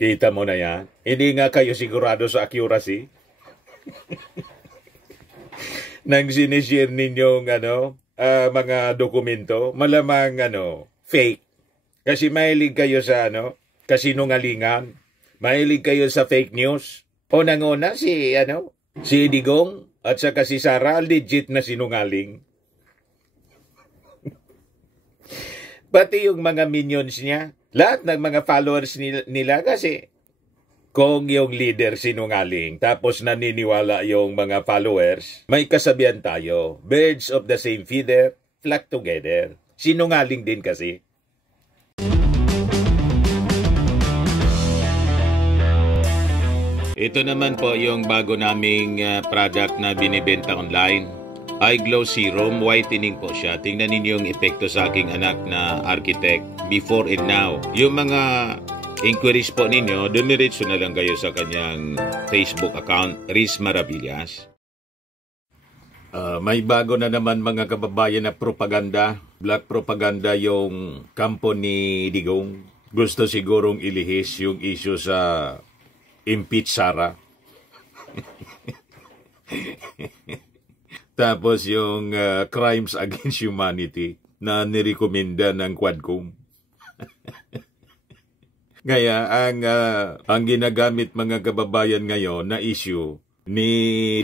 Kita mo na yan. Hindi nga kayo sigurado sa accuracy nang sinishare ninyong mga dokumento. Malamang fake. Kasi mahilig kayo sa kasinungalingan. Mahilig kayo sa fake news. Unang-una si Digong at saka si Sara, legit na sinungaling. Pati yung mga minions niya, lahat ng mga followers nila kasi kung yung leader sinungaling tapos naniniwala yung mga followers, may kasabihan tayo, birds of the same feather flock together. Sinungaling din kasi. Ito naman po yung bago naming product na binibenta online. iGlow Serum, whitening po siya. Tingnan ninyo yung epekto sa aking anak na architect before and now. Yung mga inquiries po ninyo, dumiretso na lang kayo sa kanyang Facebook account, Riz Maravillas. May bago na naman mga kababayan na propaganda. Black propaganda yung kampo ni Digong. Gusto sigurong ilihis yung issue sa impeach Sara. Tapos yung crimes against humanity na nirekomenda ng Quadcom. Kaya ang ginagamit mga kababayan ngayon na issue ni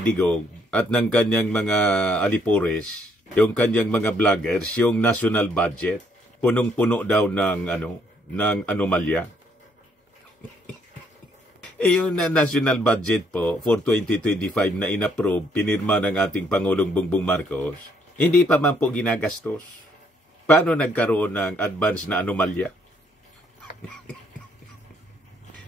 Digong at ng kanyang mga alipores, yung kanyang mga vloggers, yung national budget, punong-puno daw ng anomalya. Yung national budget po for 2025 na inapprove, pinirma ng ating Pangulong Bongbong Marcos, hindi pa man po ginagastos. Paano nagkaroon ng advance na anomalya?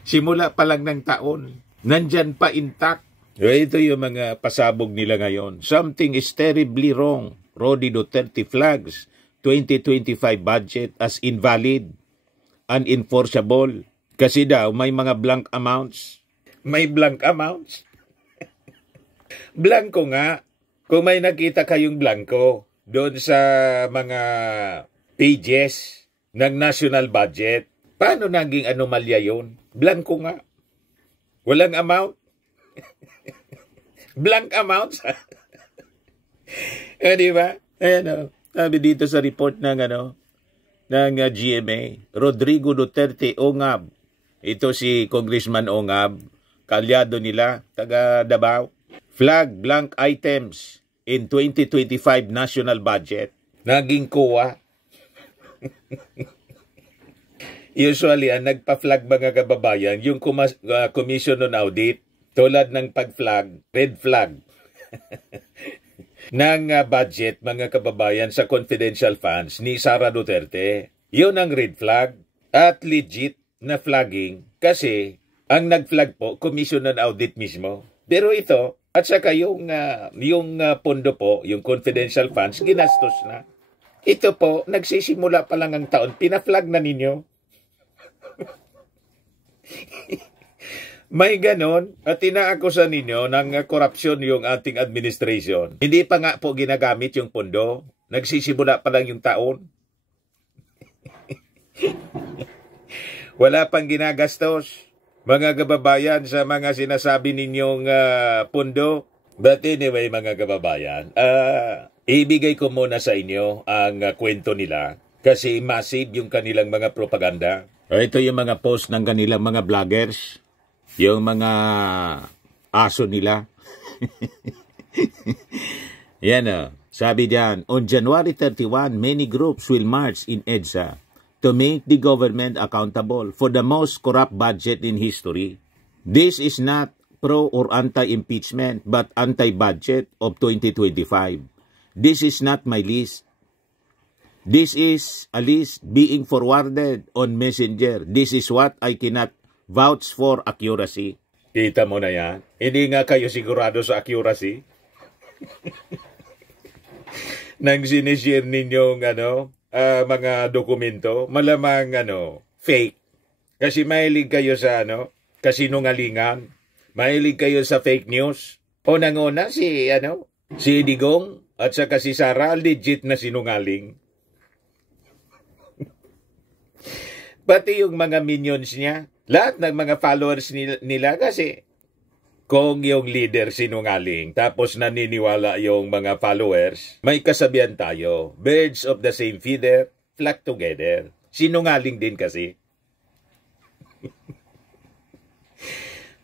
Simula pa lang ng taon, nandyan pa intact. Ito yung mga pasabog nila ngayon. Something is terribly wrong. Rody Duterte flags 2025 budget as invalid, unenforceable. Kasi daw may mga blank amounts. May blank amounts? Blanko nga. Kung may nakita kayong blanko doon sa mga pages ng national budget, paano naging anomalya yun? Blanko nga. Walang amount. Blank amounts. Di ba? Ayan sabi dito sa report ng GMA, Rodrigo Duterte Ongab. Ito si Congressman Ongab, kalyado nila, taga Davao. Flag blank items in 2025 national budget. Naging COA. Usually, ang nagpa-flag mga kababayan, yung Commission on Audit, tulad ng pag-flag, red flag, ng budget mga kababayan sa confidential funds ni Sara Duterte. Yun ang red flag at legit na flagging kasi ang nag-flag po, Commission on Audit mismo. Pero ito, at saka yung pondo po, yung confidential funds, ginastos na. Ito po, nagsisimula pa lang ang taon, pina-flag na ninyo. May ganon at inaakusan ninyo ng korupsyon yung ating administration. Hindi pa nga po ginagamit yung pondo. Nagsisimula pa lang yung taon. Wala pang ginagastos. Mga kababayan sa mga sinasabi ninyong pondo. But anyway mga kababayan, ibigay ko muna sa inyo ang kwento nila. Kasi massive yung kanilang mga propaganda. Ito yung mga post ng kanilang mga vloggers. Yung mga aso nila. Yan sabi diyan, on January 31, many groups will march in EDSA to make the government accountable for the most corrupt budget in history. This is not pro or anti-impeachment but anti-budget of 2025. This is not my list. This is a list being forwarded on Messenger. This is what I cannot vouch for accuracy. Kita mo na yan. Hindi nga kayo sigurado sa accuracy. Nang sinishare ninyong mga dokumento, malamang fake. Kasi mahilig kayo sa kasinungalingan. Mahilig kayo sa fake news. Unang-una si Digong at saka si Sara, legit na sinungaling. Pati yung mga minions niya, lahat ng mga followers nila kasi kung yung leader sinungaling tapos naniniwala yung mga followers, may kasabihan tayo, birds of the same feather flock together. Sinungaling din kasi.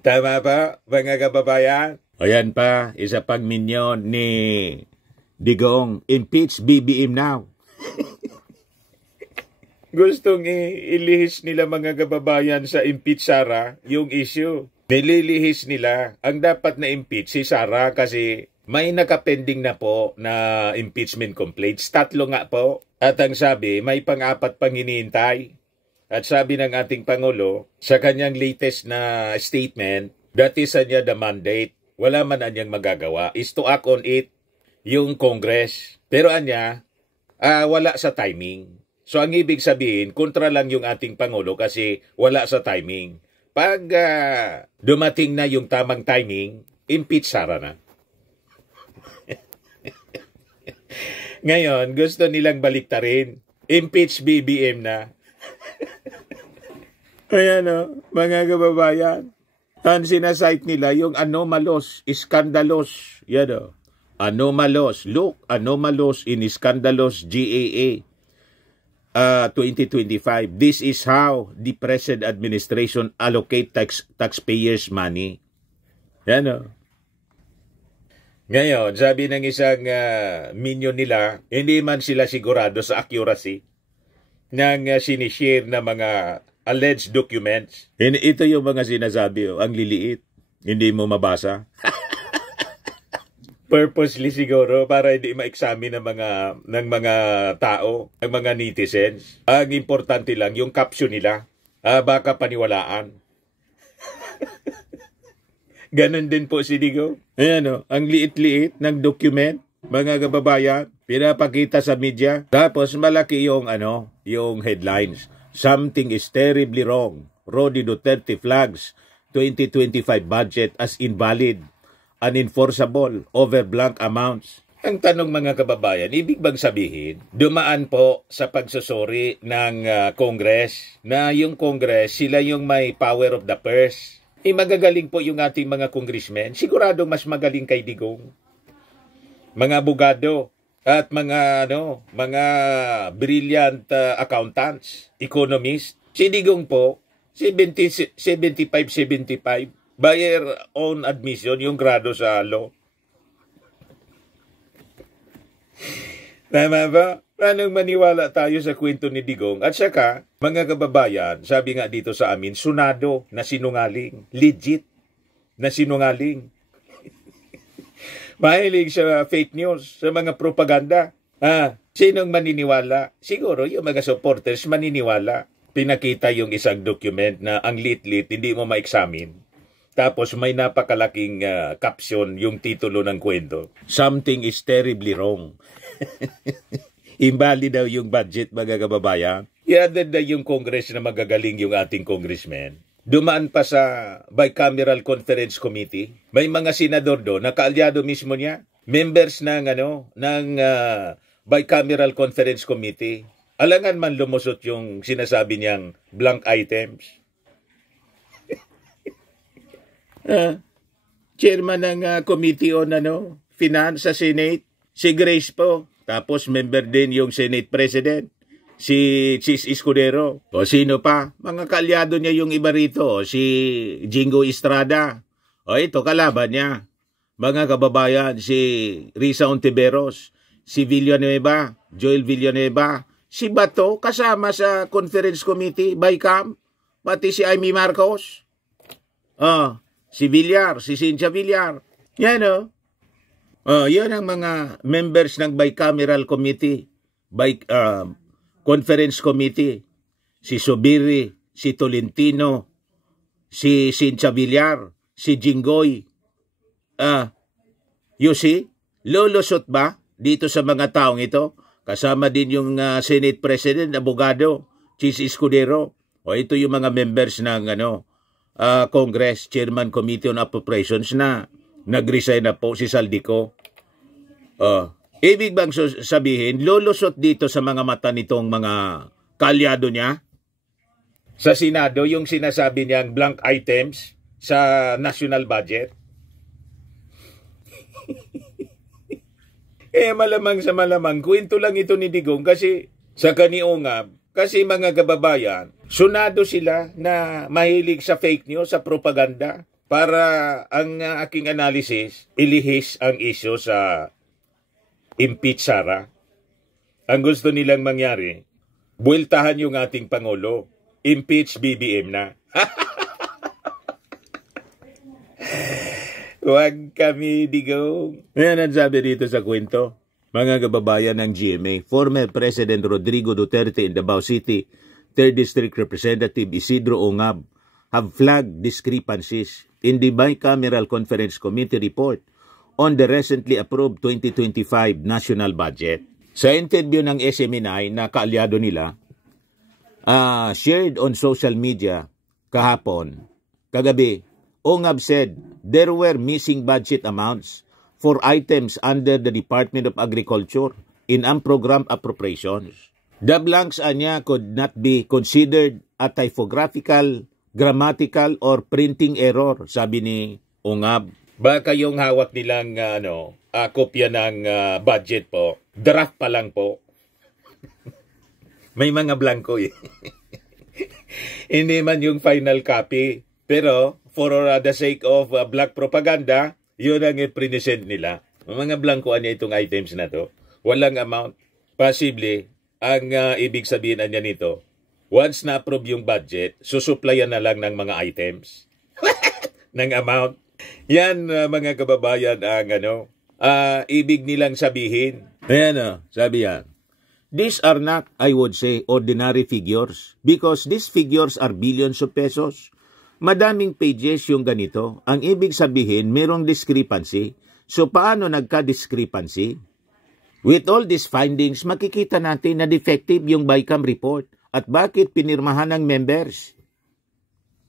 Tama pa, mga kababayan? Ayan pa, isa pang minion ni Digong, impeach BBM now. Gustong ilihis nila mga kababayan sa impeach Sara yung issue. Nililihis nila ang dapat na impeach si Sara kasi may nakapending na po na impeachment complaints. 3 nga po. At ang sabi, may pang-4 pang hinihintay. At sabi ng ating Pangulo, sa kanyang latest na statement, that is niya the mandate. Wala man anyang magagawa is to act on it yung Congress. Pero anya, wala sa timing. So ang ibig sabihin, kontra lang yung ating Pangulo kasi wala sa timing. Pag dumating na yung tamang timing, impeach Sara na. Ngayon, gusto nilang baliktarin. Impeach BBM na. Ayan o, mga kababayan. Ang sinasite nila yung anomalos, iskandalos. Yan o. Anomalos. Look, anomalos in iskandalos GAA. 2025. This is how the present administration allocate taxpayers' money. Yan o. Ngayon, sabi ng isang minion nila, hindi man sila sigurado sa accuracy ng sinishare na mga alleged documents. Ito yung mga sinasabi, ang liliit. Hindi mo mabasa. Purposely siguro para hindi ma-examine ng mga tao, ng mga netizens. Ang importante lang yung caption nila, baka paniwalaan. Ganon din po si Digo. Ayan o, ang liit-liit ng document, mga kababayan, pinapakita sa media. Tapos malaki yung yung headlines. Something is terribly wrong. Rody Duterte flags 2025 budget as invalid, unenforceable, over blank amounts. Ang tanong mga kababayan, ibig bang sabihin, dumaan po sa pagsusuri ng Congress, na yung Congress, sila yung may power of the purse. Magagaling po yung ating mga congressmen, siguradong mas magaling kay Digong. Mga abogado at mga brilliant accountants, economists. Si Digong po, 75, by your own admission, yung grado sa law. Tama ba? Anong maniwala tayo sa kwento ni Digong? At saka, mga kababayan, sabi nga dito sa amin, sunado na sinungaling. Legit na sinungaling. Mahilig sa fake news, sa mga propaganda. Sinong maniniwala? Siguro yung mga supporters maniniwala. Pinakita yung isang document na ang lit-lit, hindi mo ma-examine. Tapos may napakalaking caption, yung titulo ng kwento. Something is terribly wrong. Imbali daw yung budget, mga kababayan. I-added na yung Congress na magagaling yung ating congressman. Dumaan pa sa Bicameral Conference Committee. May mga senador doon, nakaalyado mismo niya. Members ng Bicameral Conference Committee. Alangan man lumusot yung sinasabi niyang blank items. Chairman ng Committee on Finance sa Senate, si Grace po. Tapos member din yung Senate President, si Chis Escudero. O sino pa? Mga kaalyado niya yung iba rito, si Jingo Estrada. O ito, kalaban niya. Mga kababayan, si Risa Ontiveros, si Villanueva, Joel Villanueva, si Bato, kasama sa Conference Committee, Bicam, pati si Amy Marcos. Si Villar, si Cynthia Villar. Yan o. Yan ang mga members ng Bicameral Committee, Conference Committee. Si Subiri, si Tolentino, si Cynthia Villar, si Jinggoy. You see, lulusot ba dito sa mga taong ito? Kasama din yung Senate President, abogado, Chis Escudero. O ito yung mga members ng Congress, Chairman Committee on Appropriations na nag-resign na po si Saldico. Ibig bang sabihin, lulusot dito sa mga mata nitong mga kaalyado niya? sa Senado yung sinasabi niyang blank items sa national budget? Malamang sa malamang, kwento lang ito ni Digong kasi sa kaniungab, kasi mga kababayan, sunado sila na mahilig sa fake news, sa propaganda, para ang aking analysis, ilihis ang isyo sa impeach Sara. Ang gusto nilang mangyari, buweltahan yung ating Pangulo, impeach BBM na. Huwag kami, Digong. Yan ang sabi dito sa kwento. Mga kababayan ng GMA, former President Rodrigo Duterte in Davao City, 3rd District Representative Isidro Ongab, have flagged discrepancies in the Bicameral Conference Committee report on the recently approved 2025 national budget. Sa interview ng SMNI na kaalyado nila, shared on social media kagabi, Ongab said there were missing budget amounts for items under the Department of Agriculture in unprogrammed appropriations. The blanks anya could not be considered a typographical, grammatical, or printing error, sabi ni Ongab. Baka yung hawak nilang kopya ng budget po, draft pa lang po. May mga blanco eh. Hindi man yung final copy, pero for the sake of black propaganda, yun ang i-present nila. Mga blanco niya itong items na to. Walang amount. Possibly, ang ibig sabihin niya nito, once na-approve yung budget, susuplayan na lang ng mga items. ng amount. Yan, mga kababayan, ang ibig nilang sabihin. Ayan sabi yan. These are not, I would say, ordinary figures because these figures are billions of pesos. Madaming pages yung ganito. Ang ibig sabihin, merong discrepancy. So, paano nagka-discrepancy? With all these findings, makikita natin na defective yung BICAM report at bakit pinirmahan ng members.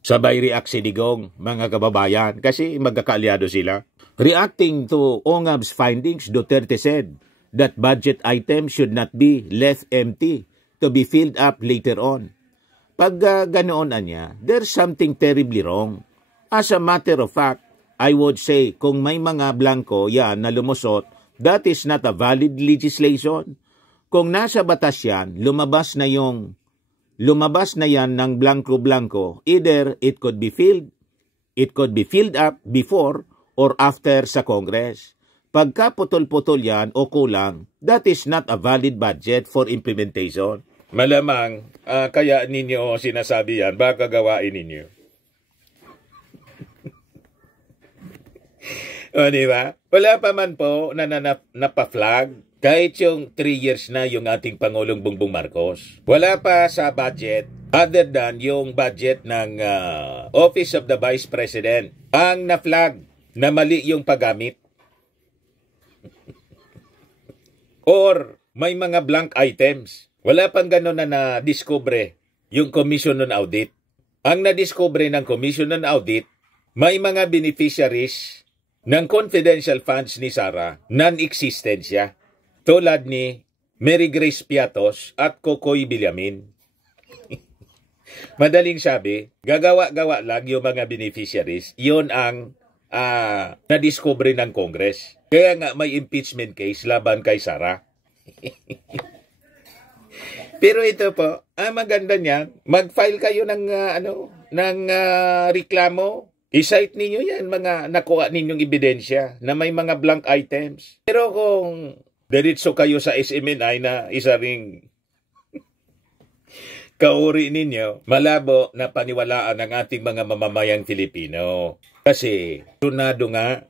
Sabay react si Digong, mga kababayan, kasi magkakaalyado sila. Reacting to Ongab's findings, Duterte said that budget items should not be left empty to be filled up later on. Pag ganoon niya, there's something terribly wrong. As a matter of fact, I would say kung may mga blanco yan na lumusot, that is not a valid legislation. Kung nasa batas yan, lumabas na yan ng blanco-blanco. Either it could be filled up before or after sa Congress. Pagka putol-putol yan o kulang, that is not a valid budget for implementation. Malamang, kaya ninyo sinasabi yan, baka gawain ninyo. O, diba? Wala pa man po na napaflag kahit yung 3 years na yung ating Pangulong Bongbong Marcos. Wala pa sa budget other than yung budget ng Office of the Vice President. Ang na-flag na mali yung paggamit. Or may mga blank items. Wala pang gano'n na na-discover yung Commission on Audit. Ang na-discover ng Commission on Audit, may mga beneficiaries ng confidential funds ni Sara, non-existent siya. Tulad ni Mary Grace Piatos at Kokoy Villamin. Madaling sabi, gagawa-gawa lang yung mga beneficiaries. Yun ang na-discover ng Congress. Kaya nga may impeachment case laban kay Sara. Pero ito po, maganda niyan, mag-file kayo ng reklamo. I-cite ninyo yan, mga nakuha ninyong ebidensya na may mga blank items. Pero kung diretso kayo sa SMNI na isa ring kauri ninyo, malabo na paniwalaan ng ating mga mamamayang Filipino. Kasi, tunado nga,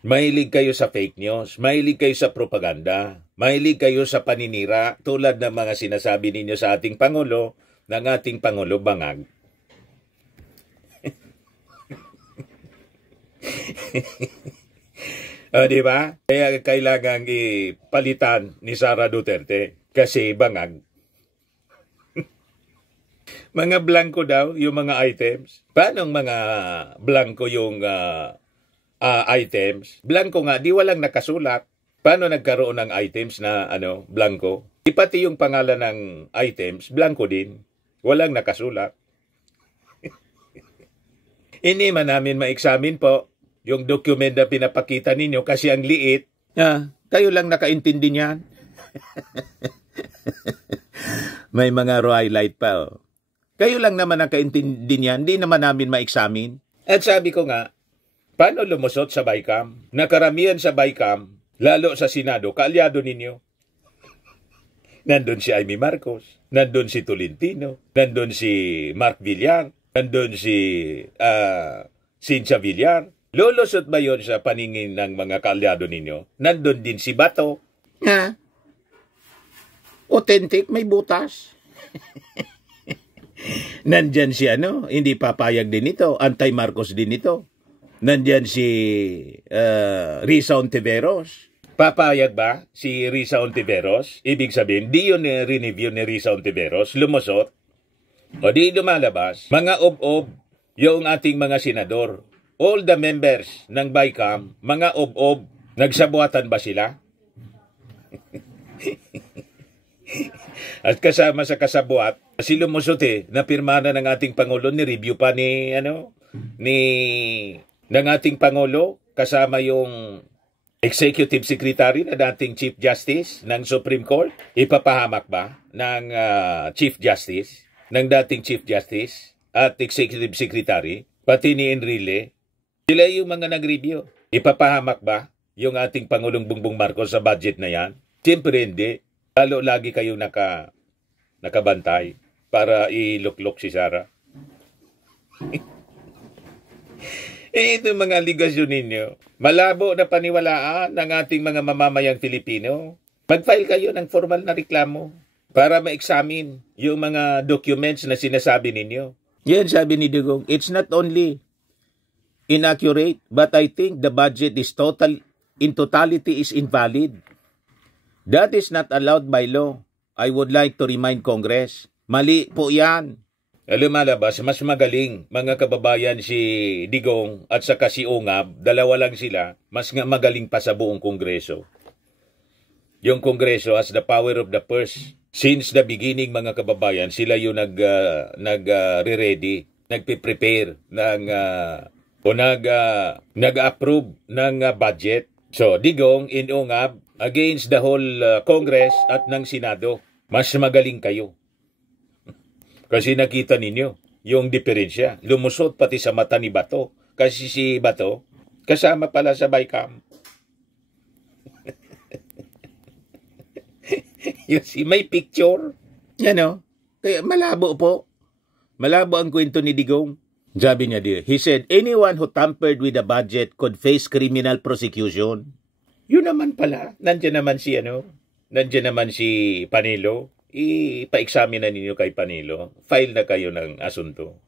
mahilig kayo sa fake news, mahilig kayo sa propaganda, mahilig kayo sa paninira tulad ng mga sinasabi ninyo sa ating Pangulo, ng ating Pangulo Bangag. Diba? Kaya kailangan ipalitan ni Sara Duterte kasi bangag. Mga blanco daw yung mga items. Paano mga blanco yung items? Blanco nga, di walang nakasulat. Paano nagkaroon ng items na blanco? Di pati yung pangalan ng items, blanco din. Walang nakasulat. Hindi man namin ma-examine po yung document na pinapakita ninyo kasi ang liit. Kayo lang nakaintindi niyan. May mga highlight pa. Oh. Kayo lang naman nakaintindi niyan, hindi naman namin ma-examine. At sabi ko nga, paano lumusot sa BICAM? Nakaramihan sa BICAM, lalo sa Senado, kaalyado ninyo. Nandun si Amy Marcos, nandun si Tolentino, nandun si Mark Villar, nandun si Cynthia Villar. Lulusot ba yon sa paningin ng mga kaalyado ninyo? Nandun din si Bato. Authentic, may butas. Nandyan si hindi papayag din ito, anti-Marcos din ito. Nandyan si Risa Ontiveros. Papayag ba si Risa Ontiveros? Ibig sabihin, di yun re-review ni Risa Ontiveros, lumusot. O di lumalabas, mga ob-ob, yung ating mga senador. All the members ng BICAM, mga ob-ob, nagsabuatan ba sila? At kasama sa kasabuat, si lumusot napirma na ng ating Pangulo, ni-review pa ng ating Pangulo, kasama yung Executive Secretary na dating Chief Justice ng Supreme Court. Ipapahamak ba ng Chief Justice, ng dating Chief Justice at Executive Secretary, pati ni Enrile? Sila yung mga nag-review. Ipapahamak ba yung ating Pangulong Bongbong Marcos sa budget na yan? Siyempre hindi. Lalo lagi kayo nakabantay para iluklok si Sara. Ito mga aligasyon ninyo. Malabo na paniwalaan ng ating mga mamamayang Pilipino. Mag-file kayo ng formal na reklamo para ma-examine yung mga documents na sinasabi ninyo. Yan sabi ni Digong, it's not only inaccurate, but I think the budget is in totality is invalid. That is not allowed by law. I would like to remind Congress. Mali po yan. Lumalabas, mas magaling mga kababayan si Digong at saka si Ungab, dalawa lang sila, mas magaling pa sa buong Kongreso. Yung Kongreso has the power of the purse. Since the beginning mga kababayan, sila yung nag-ready, nagpe-prepare nag-approve ng budget. So, Digong in Ungab against the whole Congress at ng Senado. Mas magaling kayo. Kasi nakita ninyo yung diferensya. Lumusot pati sa mata ni Bato. Kasi si Bato, kasama pala sa BICAM. May picture. Kaya malabo po. Malabo ang kwento ni Digong. Sabi niya he said, anyone who tampered with the budget could face criminal prosecution. Yun naman pala. Nandiyan naman si Panelo. Ipa-examine na ninyo kay Panelo. File na kayo ng asunto.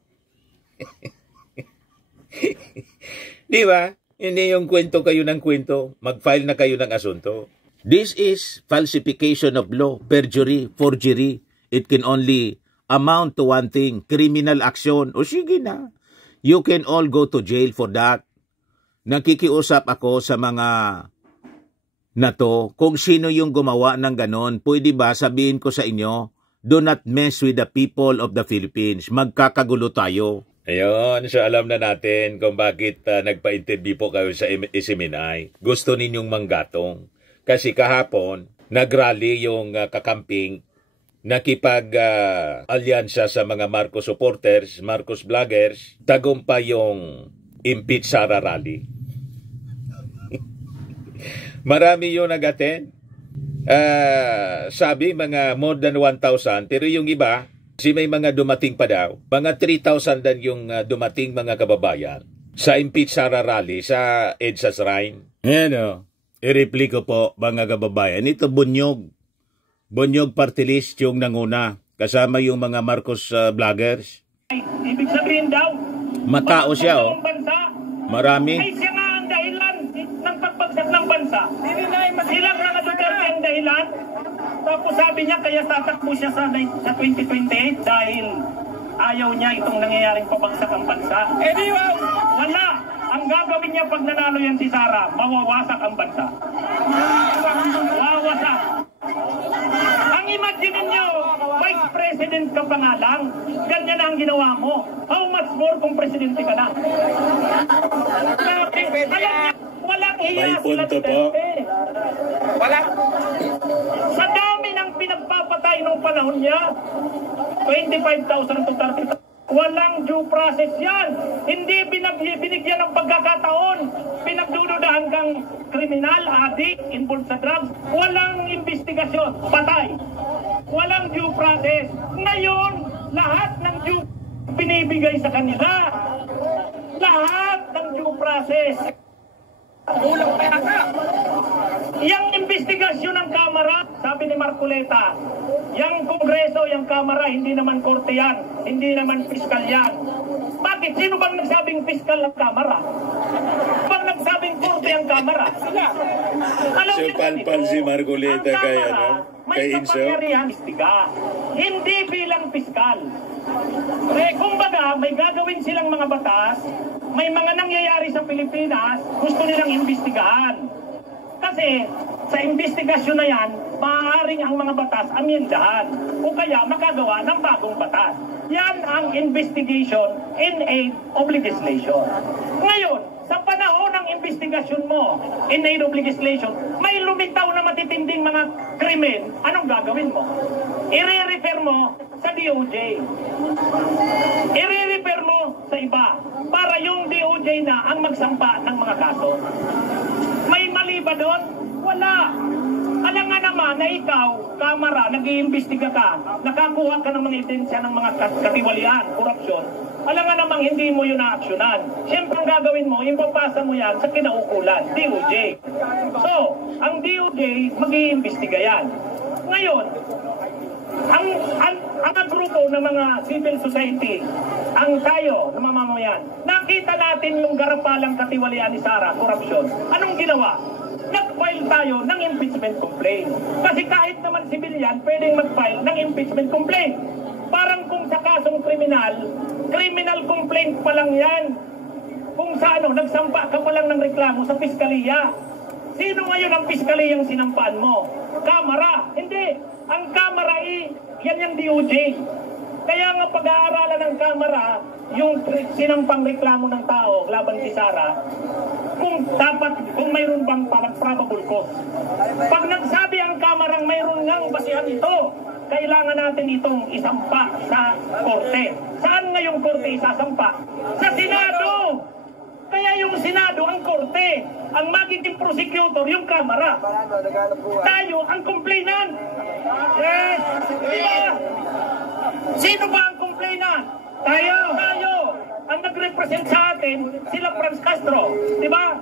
Di ba? Hindi yung kwento kayo ng kwento. Mag-file na kayo ng asunto. This is falsification of law, perjury, forgery. It can only amount to one thing, criminal action. O sige na. You can all go to jail for that. Nakikiusap ako sa mga kung sino yung gumawa ng ganon, pwede ba sabihin ko sa inyo, do not mess with the people of the Philippines. Magkakagulo tayo. Ayun, so alam na natin kung bakit nagpa-interview po kayo sa SMNI. Gusto ninyong manggatong. Kasi kahapon, nagrally yung kakamping, nakipag-alyansa sa mga Marcos supporters, Marcos vloggers, tagumpay yung impeach Sara rally. Marami yung nag-attend. Sabi mga more than 1,000. Pero yung iba, may mga dumating pa daw. Mga 3,000 dan yung dumating mga kababayan. Sa impeach Sara rally, sa EDSA Shrine. I-reply ko po mga kababayan. Ito Bunyog. Bunyog party list yung nanguna. Kasama yung mga Marcos vloggers. Ibig sabihin daw, matao siya Marami. Ay siya nga ang dahilan ng pagbagsak ng bansa. Sila nga Duterte ang dahilan. Tapos sabi niya kaya tatakbo siya sa 2028 dahil ayaw niya itong nangyayaring pabagsak ang bansa. Wala. Ang gagawin niya pag nanalo yan si Sara, mawawasak ang bansa. Wawasak. Ang imagine niyo, Vice President ka pa nga lang, ganyan na ang ginawa mo. How much more kung presidente ka na? Alam niya, walang hiya sila Duterte. Wala. Sa dami ng pinagpapatay nung panahon niya, 25,000 to 30,000. Walang due process yan. Hindi binigyan ng pagkakataon. Pinagdududahan kang kriminal, addict, involved sa drugs. Walang investigasyon. Patay. Walang due process. Ngayon, lahat ng due binibigay sa kanila. Lahat ng due process. Kulang pa yata. Yang investigasyon ng Kamara, sabi ni Marcoleta, yang Kongreso, yang Kamara, hindi naman korte yan, hindi naman piskal yan. Bakit? Sino bang nagsabing piskal ng Kamara? Bang nagsabing korte ang Kamara? Sila. Alam So, palpal si Marcoleta kay ano? May kapangyarihan istiga. Hindi bilang piskal. Kumbaga, may gagawin silang mga batas, may mga nangyayari sa Pilipinas, gusto nilang imbestigahan. Kasi sa investigasyon na yan, maaaring ang mga batas amyendahan o kaya makagawa ng bagong batas. Yan ang investigation in aid of legislation. Ngayon, sa panahon ng investigasyon mo, in aid of legislation, may lumitaw na matitinding mga krimen, anong gagawin mo? I-refer mo sa DOJ. I-refer mo sa iba para yung DOJ na ang magsampa ng mga kaso. May mali ba doon? Wala. Alam nga naman na ikaw, Kamara, nag-iimbestiga ka, nakakuha ka ng mga ebidensya ng mga katiwalian, korupsyon. Alam nga namang hindi mo yun na-aksyonan. Siyempre ang gagawin mo, impapasa mo yan sa kinaukulan, DOJ. So, ang DOJ, mag-iimbestiga yan. Ngayon, ang grupo ng mga civil society, ang tayo na mamamayan, nakita natin yung garapalang katiwalian ni Sara, korupsyon. Anong ginawa? Nag-file tayo ng impeachment complaint. Kasi kahit naman civilian, pwedeng mag-file ng impeachment complaint. Parang kung sa kasong criminal complaint pa lang yan. Kung sa nagsampa ka pa lang ng reklamo sa piskaliya. Sino ngayon ang piskaliyang sinampaan mo? Kamara. Hindi. Ang Kamara yan yung DOJ. Kaya nga pag-aaralan ng Kamara, yung sinampang reklamo ng tao laban kay Sara, kung mayroon bang probable cause. Pag nagsabi ang Kamarang mayroon ngang basihan ito, kailangan natin itong isampa sa korte. Saan nga yung korte isasampa? Sa Senado! Kaya yung Senado ang korte, ang magiging prosecutor yung Kamara. Tayo ang complainant. Yes! Diba? Sino ba ang complainant? Tayo! Tayo! Ang nag-represent sa atin, sila Franz Castro. Diba?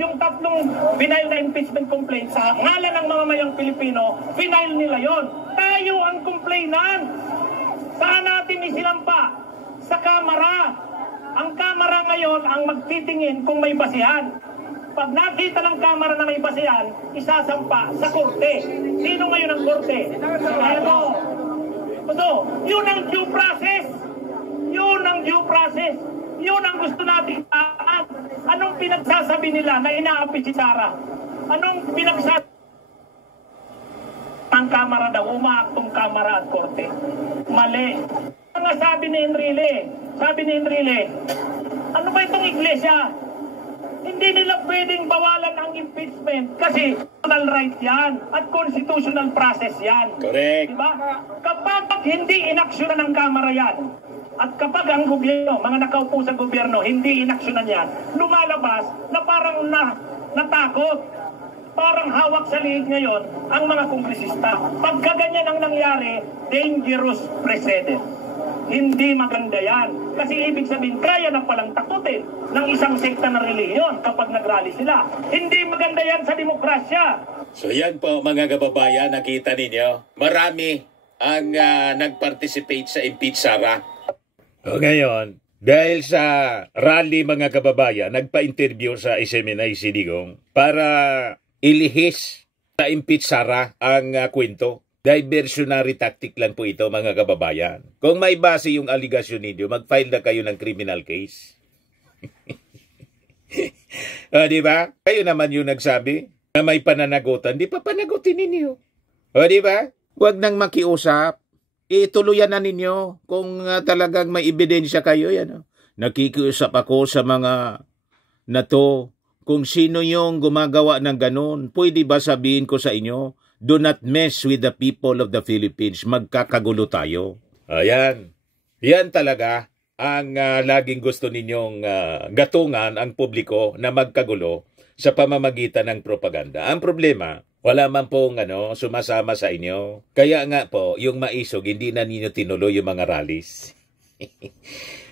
Yung tatlong final na impeachment complaint sa ngalan ng mamamayang Pilipino, final nila yon. Tayo ang complainant. Saan natin isilampa? Sa Kamara. Ang Kamara ngayon ang magtitingin kung may basihan. Pag nakita ng Kamara na may basihan, isasampa sa korte. Sino ngayon ang korte? Ano? So, yun ang due process. Yun ang due process. Yun ang gusto natin. Anong pinagsasabi nila na inaapi si Sara? Anong pinagsasabi? Ang Kamara daw, umaaktong Kamara at korte. Mali. Ang sabi ni Enrile, ano ba itong iglesia? Hindi nila pwedeng bawalan ang impeachment kasi constitutional right yan at constitutional process yan. Correct. Diba? Kapag hindi inaksyonan ng Kamara yan, at kapag ang gobyerno, mga nakaupo sa gobyerno, hindi inaksyonan yan, lumalabas na parang natakot. Parang hawak sa liig ngayon ang mga kongresista. Pagka ganyan ang nangyari, dangerous precedent. Hindi maganda yan. Kasi ibig sabihin, kaya na palang takutin ng isang sekta na reliyon kapag nagrally sila. Hindi maganda yan sa demokrasya. So yan po mga kababayan, nakita ninyo, marami ang nag-participate sa impeach Sara. O ngayon, dahil sa rally mga kababayan, nagpa-interview sa SMNI Sidigong para ilihis sa impeach Sara ang kwento. Diversionary tactic lang po ito mga kababayan. Kung may base yung aligasyon ninyo, mag-file na kayo ng criminal case. Di ba? Kayo naman yung nagsabi na may pananagutan, di pa panagutin ninyo. Di ba? Huwag nang makiusap. Ituluyan na ninyo kung talagang may ebidensya kayo. Yan, nakikiusap ako sa mga na to. Kung sino yung gumagawa ng ganun, pwede ba sabihin ko sa inyo, do not mess with the people of the Philippines. Magkakagulo tayo. Ayan. Yan talaga ang laging gusto ninyong gatungan ang publiko na magkagulo sa pamamagitan ng propaganda. Ang problema, wala man pong sumasama sa inyo. Kaya nga po, yung maisog, hindi na ninyo tinuloy yung mga rallies.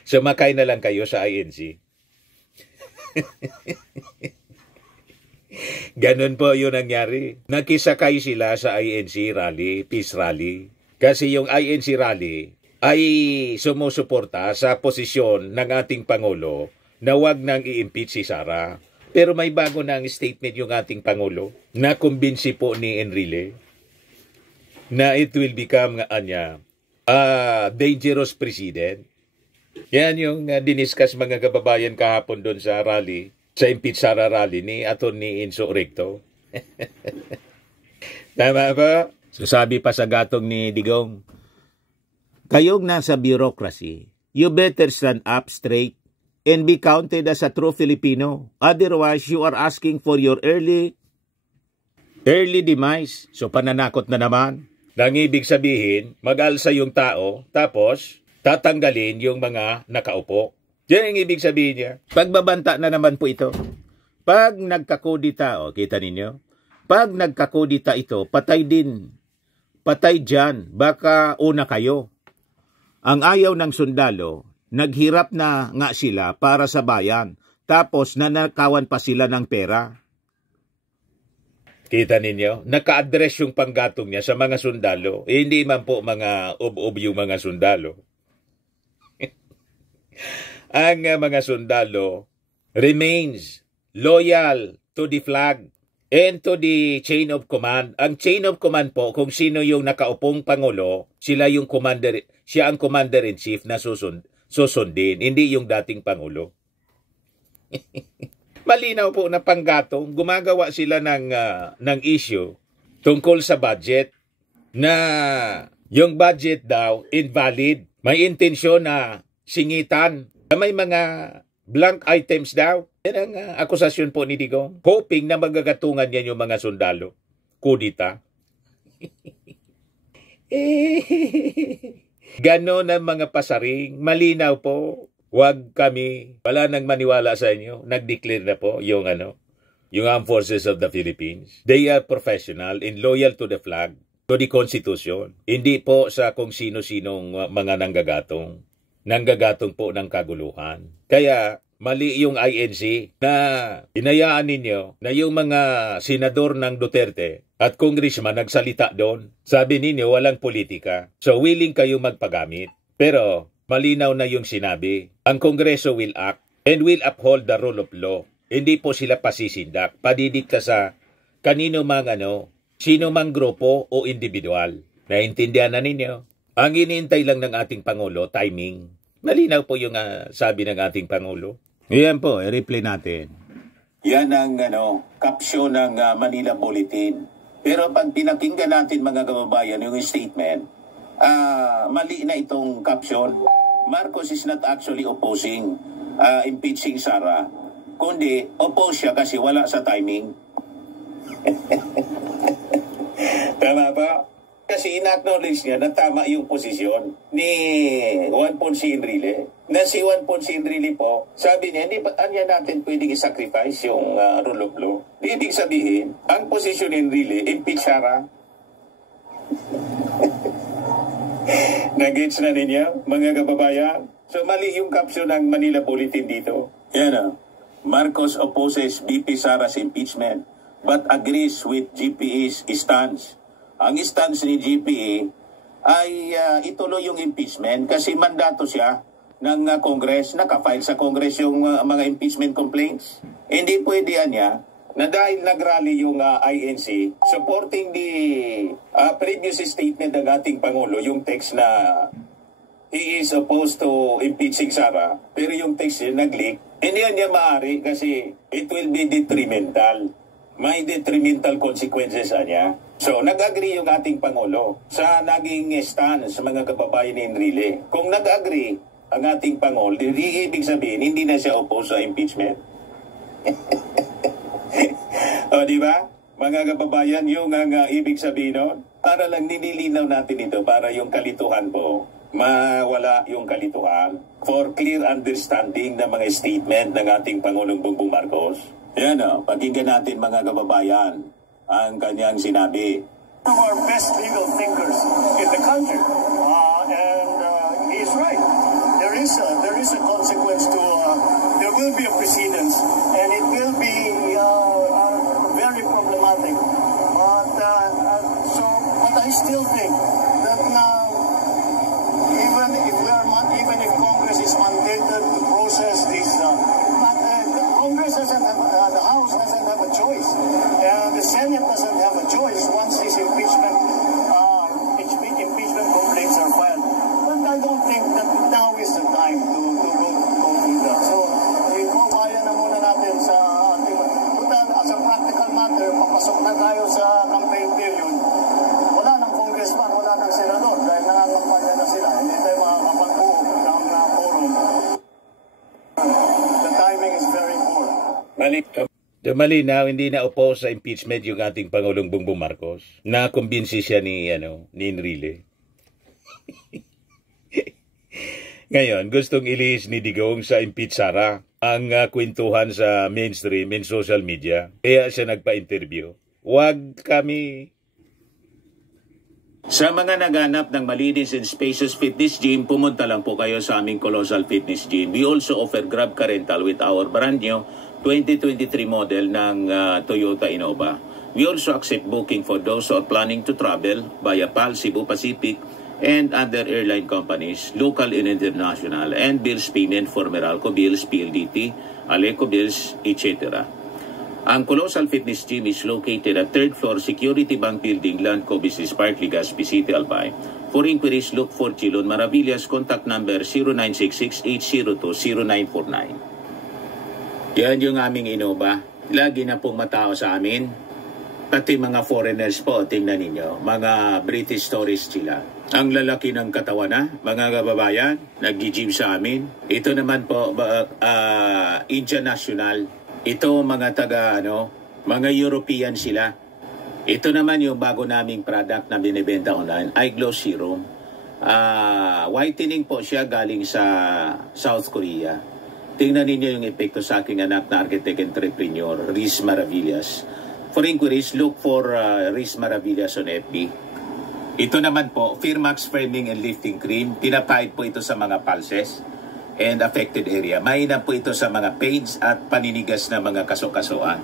Sumakay na lang kayo sa INC. Ganun po yung nangyari. Nakisakay sila sa INC rally, peace rally. Kasi yung INC rally ay sumusuporta sa posisyon ng ating Pangulo na wag nang i-impeach si Sara. Pero may bago na ang statement yung ating Pangulo na kumbinsi po ni Enrile na it will become dangerous president. Yan yung diniscuss mga kababayan kahapon doon sa rally, sa impeach Sara rally ni Atty. Inso Recto. Tama ba? So sabi pa sa gatong ni Digong, kayong nasa bureaucracy, you better stand up straight and be counted as a true Filipino. Otherwise, you are asking for your early demise. So pananakot na naman. Nang ibig sabihin, mag-alsa yung tao, tapos tatanggalin yung mga nakaupo. Yan ang ibig sabihin niya. Pagbabanta na naman po ito. Pag nagkakudita, kita ninyo, pag nagkakudita ito, patay din. Patay dyan, baka una kayo. Ang ayaw ng sundalo, naghirap na nga sila para sa bayan, tapos nanakawan pa sila ng pera. Kita ninyo, naka-address yung panggatong niya sa mga sundalo. Hindi man po mga ub-ub yung mga sundalo. Ang mga sundalo remains loyal to the flag and to the chain of command. Ang chain of command po, kung sino yung nakaupong Pangulo, siya ang commander-in-chief na susundin, hindi yung dating Pangulo. Malinaw po na panggatong, gumagawa sila ng issue tungkol sa budget na yung budget daw invalid. May intensyon na singitan. May mga blank items daw. Yan ang akusasyon po ni Digong. Hoping na magagatungan yan yung mga sundalo. Kudita. Ganon ang mga pasaring. Malinaw po. Huwag kami. Wala nang maniwala sa inyo. Nag-declare na po yung Armed Forces of the Philippines. They are professional and loyal to the flag, to the Constitution. Hindi po sa kung sino-sinong mga nanggagatong. Nanggagatong po ng kaguluhan. Kaya mali yung INC na inayaan ninyo na yung mga senador ng Duterte at congressman nagsalita doon. Sabi ninyo walang politika. So willing kayo magpagamit. Pero malinaw na yung sinabi. Ang Kongreso will act and will uphold the rule of law. Hindi po sila pasisindak. Padidikta sa kanino mang sino mang grupo o individual. Naintindihan na ninyo? Ang iniintay lang ng ating Pangulo, timing. Malinaw po yung sabi ng ating Pangulo. Yan po, i-replay natin. Yan ang caption ng Manila Bulletin. Pero pag pinakinggan natin mga kababayan yung statement, mali na itong caption. Marcos is not actually opposing impeaching Sara, kundi oppose siya kasi wala sa timing. Tama ba? Kasi in-acknowledge niya na tama yung posisyon ni Juan Ponce Enrile. Na si Juan Ponce Enrile po, sabi niya, hindi ba natin pwedeng i-sacrifice yung rule of law? Ibig sabihin, ang posisyon ni Enrile, impeach Sara. Nag-gets na ninyo, mga kababayan? So mali yung caption ng Manila Bulletin dito. Yan Marcos opposes BP Sara's impeachment but agrees with GPA's stance. Ang stance ni GPA ay ituloy yung impeachment kasi mandato siya ng Congress, nakafile sa Congress yung mga impeachment complaints. Hindi pwede niya na dahil nagrally yung INC supporting the previous statement ng ating Pangulo, yung text na he is opposed to impeaching Sara, pero yung text niya nag-leak, hindi niya maaari kasi it will be detrimental. May detrimental consequences niya. So, nag-agree yung ating Pangulo sa naging stand sa mga kababayan ni Enrile. Kung nag-agree ang ating Pangulo, hindi ibig sabihin, hindi na siya oppose sa impeachment. O, di ba? Mga kababayan, yung ibig sabihin nun, para lang nililinaw natin ito, para yung kalituhan po, mawala yung kalituhan for clear understanding ng mga statement ng ating Pangulong Bongbong Marcos. Yan o, pakinggan natin mga kababayan ang kanyang sinabi. One of our best legal thinkers in the country, and he's right. There is a consequence to. There will be a precedence, and it will be very problematic. But I still think that now, even if Congress is mandated to process these, Congress doesn't have, the House doesn't have a choice. The Senate doesn't have a choice once these impeachment complaints are filed. But I don't think that now is the time to go through that. So, ikaw-bayan na muna natin sa ating, as a practical matter, papasok na tayo sa campaign period. Wala ng congressman, wala ng senador dahil nangangampanya na sila. Hindi tayo makakapagbuo ng forum. The timing is very poor. Malinaw, hindi na oppose sa impeachment yung ating Pangulong Bongbong Marcos. Nakumbinsi siya ni Enrile. Ngayon, gustong ilihis ni Digong sa impeach Sara ang kwentuhan sa mainstream and social media. Kaya siya nagpa-interview. Huwag kami. Sa mga naghanap ng malinis and spacious fitness gym, pumunta lang po kayo sa aming Colossal Fitness Gym. We also offer Grab Car Rental with our brand new 2023 model ng Toyota Innova. We also accept booking for those who are planning to travel via PAL, Cebu Pacific, and other airline companies, local and international, and bills payment for Meralco Bills, PLDT, Aleco Bills, etc. Ang Colossal Fitness Gym is located at 3rd floor Security Bank Building, Landco Business Park, Legazpi City, Albay. For inquiries, look for Chilon Maravillas, contact number 0966-802-0949. Yan yung aming Innova. Lagi na pong matao sa amin. Pati mga foreigners po, tingnan ninyo. Mga British tourists sila. Ang lalaki ng katawan na, mga kababayan, nag-gym sa amin. Ito naman po, Indian National. Ito mga mga European sila. Ito naman yung bago naming product na binibenta online, iGlow Serum. Whitening po siya galing sa South Korea. Tingnan ninyo yung epekto sa aking anak na architect entrepreneur, Riz Maravillas. For inquiries, look for Riz Maravillas on FB. Ito naman po, Firmax Firming and Lifting Cream. Pinapahid po ito sa mga pulses and affected area. Mainam po ito sa mga pains at paninigas na mga kaso-kasuan.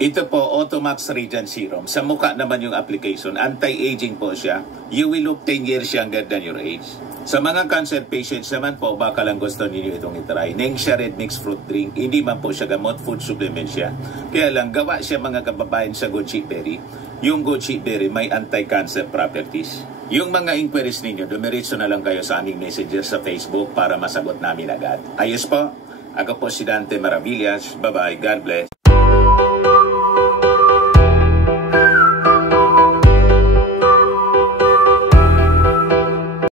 Ito po, Automax Radiant Serum. Sa mukha naman yung application. Anti-aging po siya. You will look 10 years younger than your age. Sa mga cancer patients naman po, baka lang gusto ninyo itong itry. Nengxia Red Mix Fruit Drink. Hindi man po siya gamot, food supplement siya. Kaya lang, gawa siya mga kababayan sa goji berry. Yung goji berry may anti-cancer properties. Yung mga inquiries ninyo, dumiretso na lang kayo sa aming messenger sa Facebook para masagot namin agad. Ayos po, ako po si Dante Maravillas. Bye-bye. God bless.